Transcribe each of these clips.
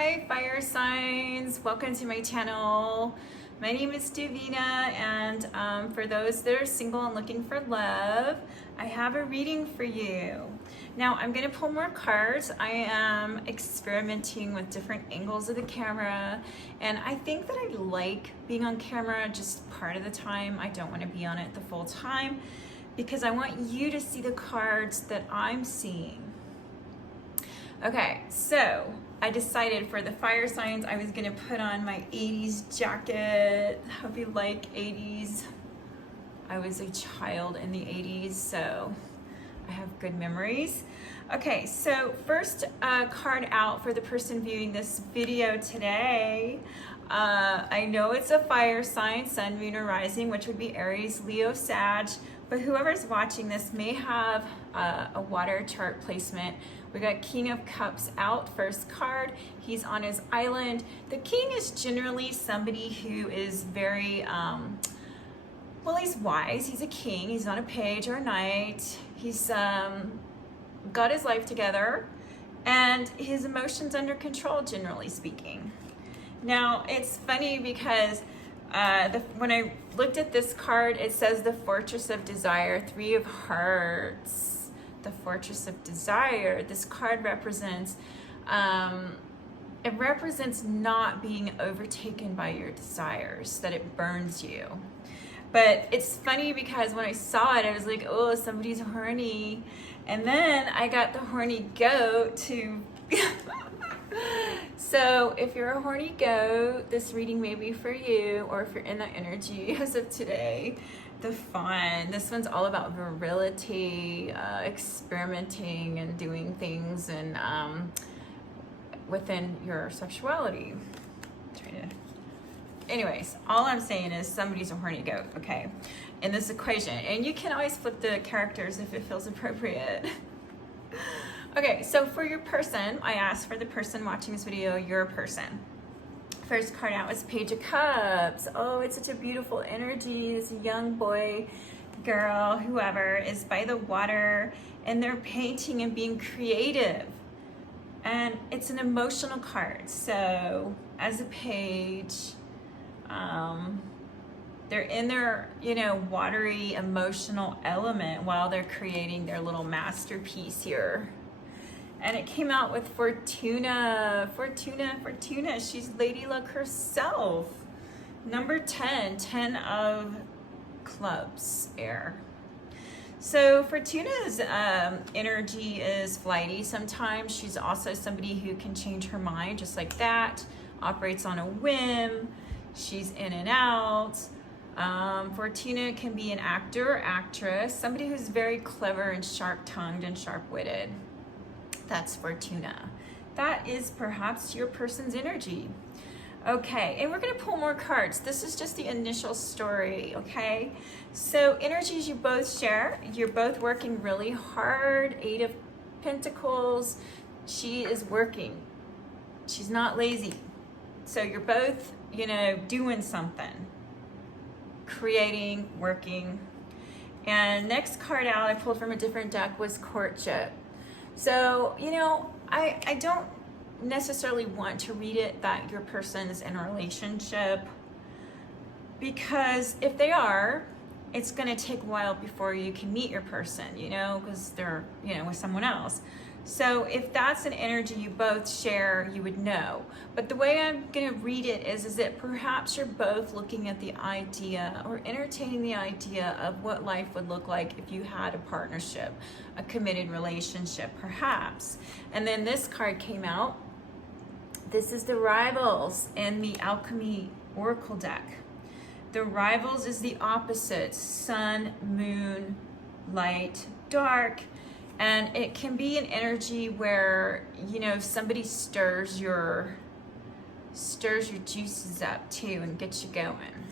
Hi fire signs, welcome to my channel. My name is Devina, and for those that are single and looking for love, I have a reading for you. Now I'm going to pull more cards. I am experimenting with different angles of the camera, and I think that I like being on camera just part of the time. I don't want to be on it the full time because I want you to see the cards that I'm seeing. Okay, so I decided for the fire signs I was gonna put on my 80s jacket. Hope you like 80s. I was a child in the 80s, so I have good memories. Okay, so first card out for the person viewing this video today. I know it's a fire sign, sun, moon, or rising, which would be Aries, Leo, Sag, but whoever's watching this may have a water chart placement. We got King of Cups out, first card. He's on his island. The king is generally somebody who is very, well, he's wise. He's a king. He's not a page or a knight. He's got his life together and his emotions under control, generally speaking. Now, it's funny because when I looked at this card, it says the Fortress of Desire, Three of Hearts. The Fortress of Desire. This card represents, it represents not being overtaken by your desires, that it burns you. But it's funny because when I saw it, I was like, oh, somebody's horny. And then I got the horny goat to... So if you're a horny goat, this reading may be for you, or if you're in that energy as of today, the fun. This one's all about virility, experimenting and doing things and within your sexuality. Anyways, all I'm saying is somebody's a horny goat, okay, in this equation. And you can always flip the characters if it feels appropriate. Okay, so for your person, I asked for the person watching this video, your person. First card out was Page of Cups. Oh, it's such a beautiful energy. This young boy, girl, whoever is by the water, and they're painting and being creative. And it's an emotional card. So as a page, they're in their, watery emotional element while they're creating their little masterpiece here. And it came out with Fortuna. She's Lady Luck herself. Number 10, 10 of clubs, air. So Fortuna's energy is flighty sometimes. She's also somebody who can change her mind just like that, operates on a whim. She's in and out. Fortuna can be an actor or actress, somebody who's very clever and sharp-tongued and sharp-witted. That's Fortuna. That is perhaps your person's energy. Okay, and we're gonna pull more cards. This is just the initial story, okay? So energies you both share. You're both working really hard. 8 of Pentacles. She is working. She's not lazy. So you're both, doing something. Creating, working. And next card out I pulled from a different deck was Courtship. So, I don't necessarily want to read it that your person is in a relationship, because if they are, it's going to take a while before you can meet your person, because they're, with someone else. So if that's an energy you both share, you would know. But the way I'm going to read it is that perhaps you're both looking at the idea or entertaining the idea of what life would look like if you had a partnership, a committed relationship, perhaps. And then this card came out. This is the Rivals in the Alchemy Oracle deck. The Rivals is the opposite, sun, moon, light, dark. And it can be an energy where, somebody stirs your juices up too and gets you going.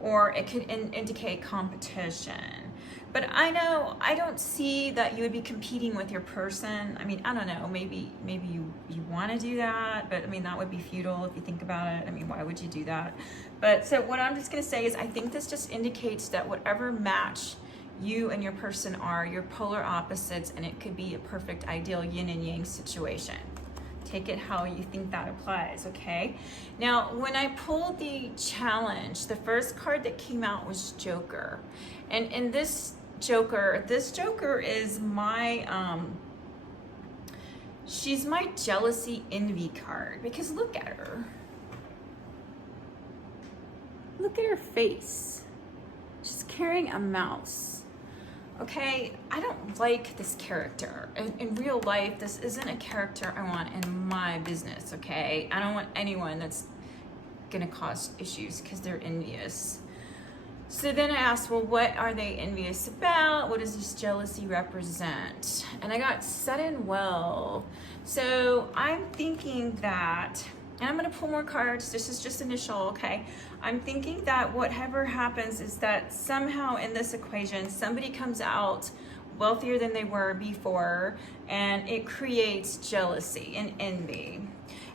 Or it could indicate competition. But I don't see that you would be competing with your person. I mean, I don't know, maybe you want to do that, but that would be futile if you think about it. Why would you do that? But so what I'm just going to say is I think this just indicates that whatever match you and your person are, you're polar opposites, and it could be a perfect ideal yin and yang situation. Take it how you think that applies, okay? Now, when I pulled the challenge, the first card that came out was Joker. And in this Joker is my, she's my jealousy envy card, because look at her. Look at her face. She's carrying a mouse. Okay, I don't like this character. In real life, this isn't a character I want in my business, okay? I don't want anyone that's gonna cause issues because they're envious. So then I asked, well, what are they envious about? What does this jealousy represent? And I got sudden wealth. So I'm thinking that, and I'm gonna pull more cards, this is just initial, okay? I'm thinking that whatever happens is that somehow in this equation, somebody comes out wealthier than they were before, and it creates jealousy and envy.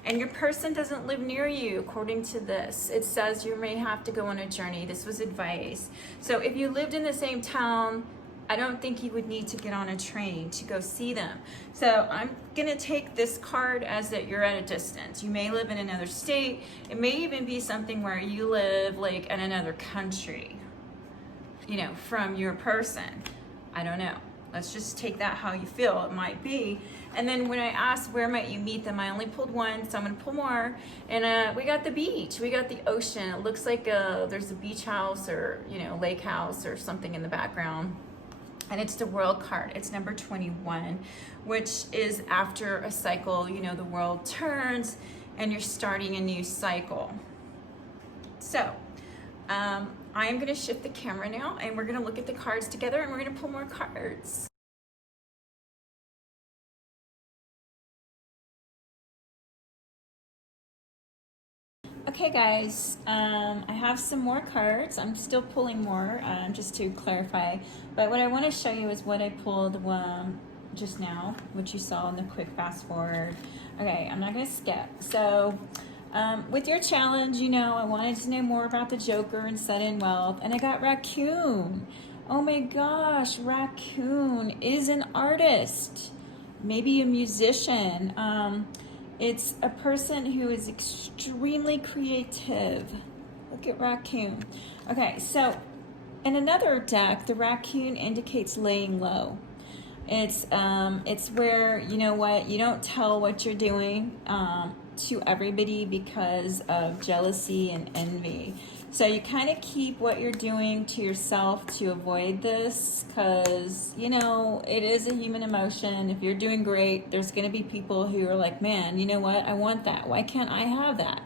And your person doesn't live near you, according to this. It says you may have to go on a journey. This was advice. So if you lived in the same town, I don't think you would need to get on a train to go see them. So I'm gonna take this card as that you're at a distance. You may live in another state. It may even be something where you live like in another country, you know, from your person. I don't know. Let's just take that how you feel. It might be. And then when I asked where might you meet them, I only pulled one, so I'm gonna pull more. And we got the beach, we got the ocean. It looks like there's a beach house or, you know, lake house or something in the background. And it's the world card. It's number 21, which is after a cycle, you know, the world turns and you're starting a new cycle. So I am going to shift the camera now, and we're going to look at the cards together, and we're going to pull more cards. Okay guys, I have some more cards. I'm still pulling more, just to clarify. But what I want to show you is what I pulled just now, which you saw in the quick fast forward. Okay, I'm not going to skip. So with your challenge, you know, I wanted to know more about the Joker and sudden wealth, and I got Raccoon. Oh my gosh, Raccoon is an artist, maybe a musician. It's a person who is extremely creative. Look at Raccoon. Okay, so in another deck, the Raccoon indicates laying low. It's where, you know what, you don't tell what you're doing to everybody because of jealousy and envy. So you kind of keep what you're doing to yourself to avoid this, because, you know, it is a human emotion. If you're doing great, there's going to be people who are like, man, you know what? I want that. Why can't I have that?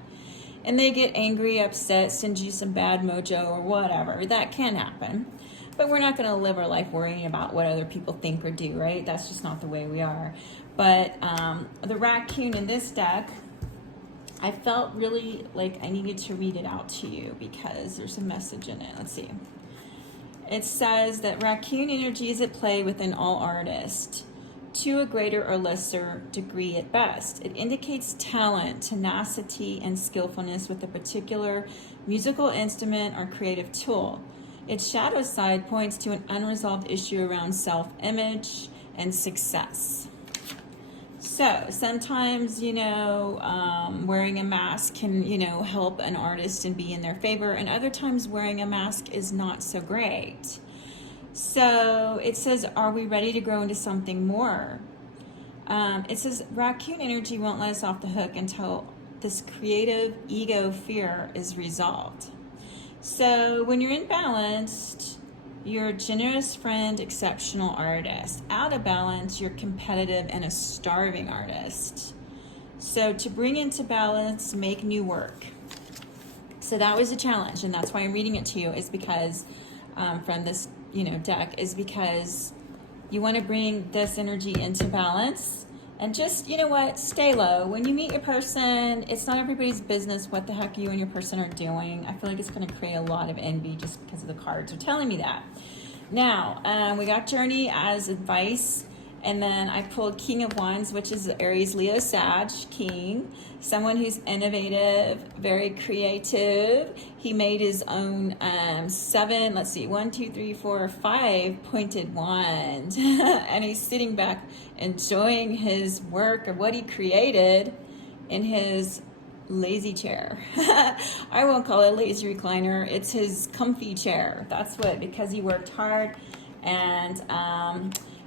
And they get angry, upset, send you some bad mojo or whatever. That can happen. But we're not going to live our life worrying about what other people think or do, right? That's just not the way we are. But the Raccoon in this deck, I felt really like I needed to read it out to you because there's a message in it. Let's see. It says that Raccoon energy is at play within all artists, to a greater or lesser degree at best. It indicates talent, tenacity, and skillfulness with a particular musical instrument or creative tool. Its shadow side points to an unresolved issue around self-image and success. So sometimes, you know, wearing a mask can, you know, help an artist and be in their favor, and other times wearing a mask is not so great. So it says, are we ready to grow into something more? It says Raccoon energy won't let us off the hook until this creative ego fear is resolved. So when you're imbalanced, you're a generous friend, exceptional artist. Out of balance, you're competitive and a starving artist. So to bring into balance, make new work. So that was a challenge, and that's why I'm reading it to you, is because from this, you know, deck, is because you want to bring this energy into balance. And just, you know what, stay low. When you meet your person, it's not everybody's business what the heck you and your person are doing. I feel like it's going to create a lot of envy just because of the cards are telling me that. Now, we got Journey as advice, And then I pulled King of Wands, which is the Aries, Leo, Sag, King. Someone who's innovative, very creative. He made his own 7, let's see, 1, 2, 3, 4, 5 pointed wand. And he's sitting back enjoying his work or what he created in his lazy chair. I won't call it a lazy recliner. It's his comfy chair. That's what, because he worked hard. And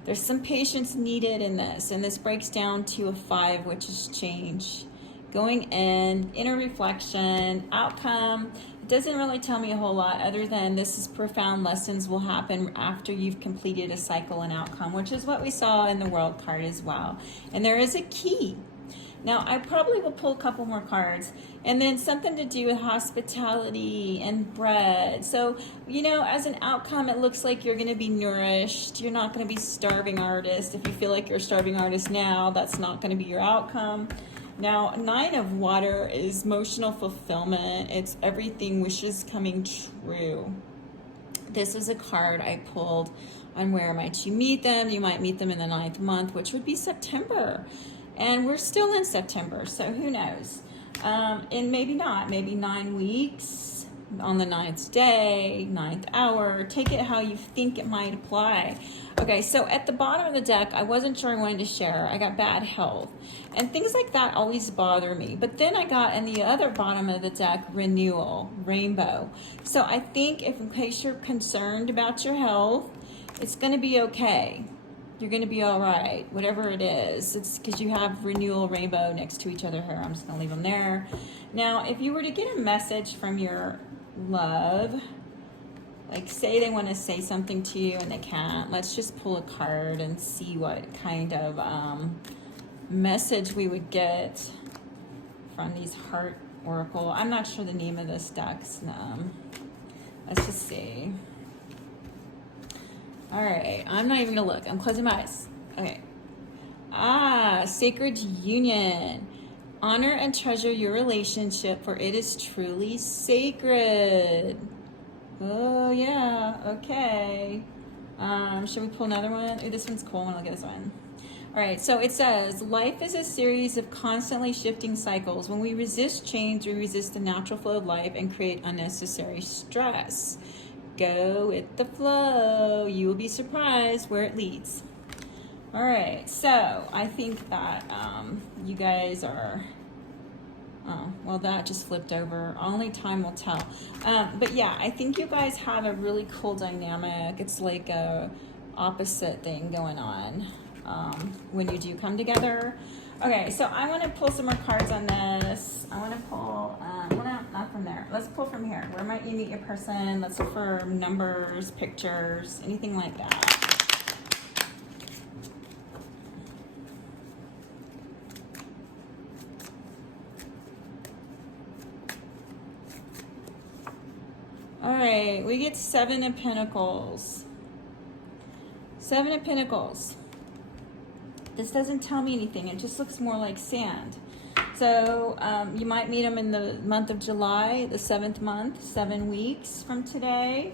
there's some patience needed in this. And this breaks down to a 5, which is change. Going in, inner reflection, outcome. It doesn't really tell me a whole lot other than this is profound lessons will happen after you've completed a cycle and outcome, which is what we saw in the world card as well. And there is a key. Now, I probably will pull a couple more cards, and then something to do with hospitality and bread. So, you know, as an outcome, it looks like you're going to be nourished. You're not going to be starving artist. If you feel like you're a starving artist now, that's not going to be your outcome. Now, 9 of water is emotional fulfillment. It's everything wishes coming true. This is a card I pulled on where might you meet them. You might meet them in the 9th month, which would be September. And we're still in September, so who knows? And maybe not, maybe 9 weeks on the 9th day, 9th hour. Take it how you think it might apply. Okay, so at the bottom of the deck, I wasn't sure I wanted to share. I got bad health. And things like that always bother me. But then I got in the other bottom of the deck, renewal, rainbow. So I think if in case you're concerned about your health, it's going to be okay. You're going to be all right, whatever it is. It's because you have renewal, rainbow next to each other here. I'm just going to leave them there. Now, if you were to get a message from your love, like say they want to say something to you and they can't, let's just pull a card and see what kind of message we would get from these heart oracle. I'm not sure the name of this deck. Let's just see. All right, I'm not even gonna look. I'm closing my eyes. Okay. Sacred union. Honor and treasure your relationship, for it is truly sacred. Oh, yeah. Okay. Should we pull another one? Ooh, this one's cool. I want to look at this one. All right, so it says, life is a series of constantly shifting cycles. When we resist change, we resist the natural flow of life and create unnecessary stress. Go with the flow. You will be surprised where it leads. All right, so I think that you guys are, well, that just flipped over. Only time will tell. But yeah, I think you guys have a really cool dynamic. It's like a opposite thing going on when you do come together. Okay, so I want to pull some more cards on this. I want to pull, well, no, not from there. Let's pull from here. Where might you meet your person? Let's look for numbers, pictures, anything like that. All right, we get 7 of Pentacles. 7 of Pentacles. This doesn't tell me anything. It just looks more like sand. So you might meet them in the month of July, the 7th month, 7 weeks from today.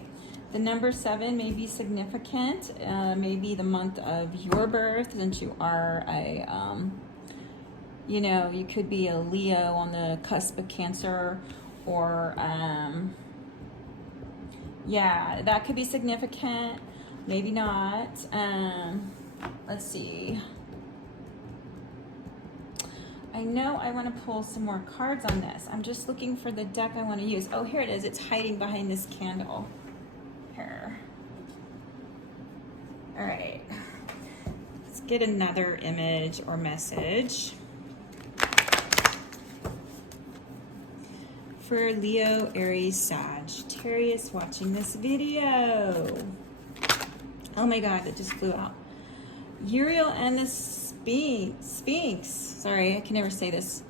The number 7 may be significant. Maybe the month of your birth, since you are a, you know, you could be a Leo on the cusp of Cancer, or, yeah, that could be significant. Maybe not. Let's see. I know I want to pull some more cards on this. I'm just looking for the deck I want to use. Oh, here it is. It's hiding behind this candle. Here. All right. Let's get another image or message for Leo, Aries, Sagittarius watching this video. Oh my God, it just flew out. Uriel and the Sphinx. Sorry, I can never say this.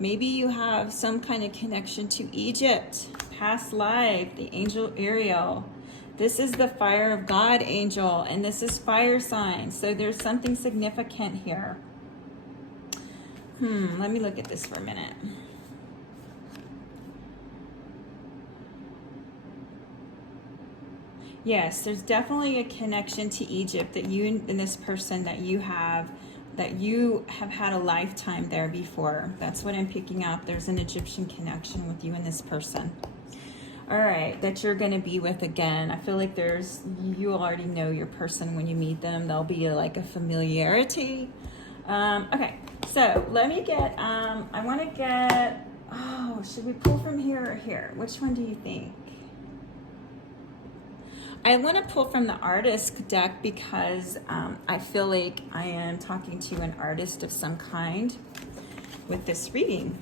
Maybe you have some kind of connection to Egypt, past life, the angel Uriel. This is the fire of God angel, and this is fire sign. So there's something significant here. Let me look at this for a minute. Yes, there's definitely a connection to Egypt that you and this person that you have had a lifetime there before. That's what I'm picking up. There's an Egyptian connection with you and this person. All right, that you're going to be with again. I feel like you already know your person when you meet them. There'll be like a familiarity. Okay, so let me get, I want to get, should we pull from here or here? Which one do you think? I want to pull from the artist deck because I feel like I am talking to an artist of some kind with this reading.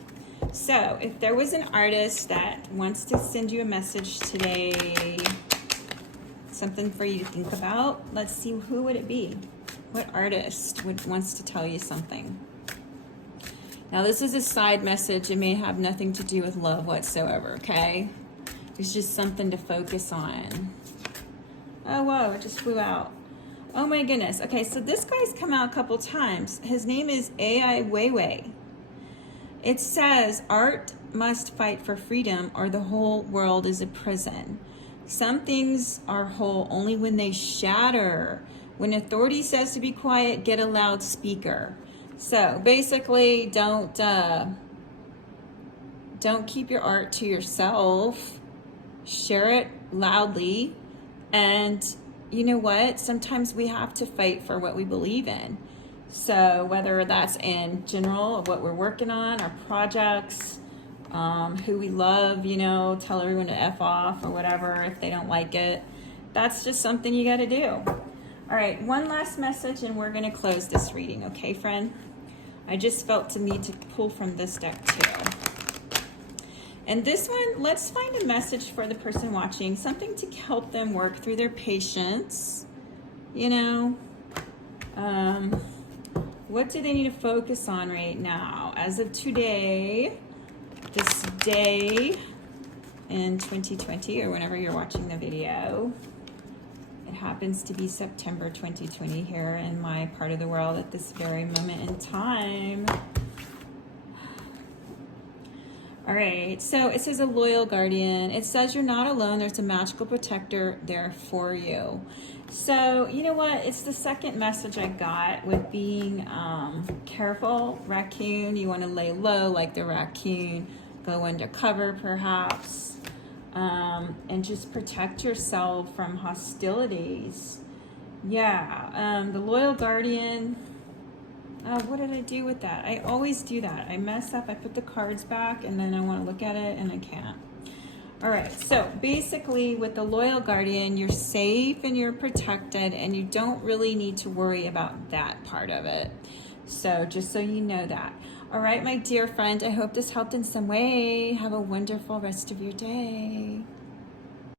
So if there was an artist that wants to send you a message today, something for you to think about, let's see, who would it be? What artist wants to tell you something? Now this is a side message. It may have nothing to do with love whatsoever, okay? It's just something to focus on. Oh, whoa, it just flew out. Oh my goodness. Okay, so this guy's come out a couple times. His name is Ai Weiwei. It says, art must fight for freedom or the whole world is a prison. Some things are whole only when they shatter. When authority says to be quiet, get a loudspeaker. So basically, don't keep your art to yourself. Share it loudly. And you know what? Sometimes we have to fight for what we believe in. So whether that's in general of what we're working on, our projects, who we love, tell everyone to F off or whatever if they don't like it. That's just something you got to do. All right, one last message and we're going to close this reading, okay, friend? I just felt the need to pull from this deck too. And this one, let's find a message for the person watching, something to help them work through their patience, what do they need to focus on right now? As of today, this day in 2020, or whenever you're watching the video, it happens to be September 2020 here in my part of the world at this very moment in time. All right, so it says a loyal guardian. It says you're not alone. There's a magical protector there for you. So, you know what? It's the second message I got with being careful. Raccoon, you want to lay low like the raccoon. Go undercover, perhaps. And just protect yourself from hostilities. Yeah, the loyal guardian. Oh, what did I do with that? I always do that. I mess up. I put the cards back, and then I want to look at it, and I can't. All right, so basically with the loyal guardian, you're safe and you're protected, and you don't really need to worry about that part of it. So just so you know that. All right, my dear friend, I hope this helped in some way. Have a wonderful rest of your day.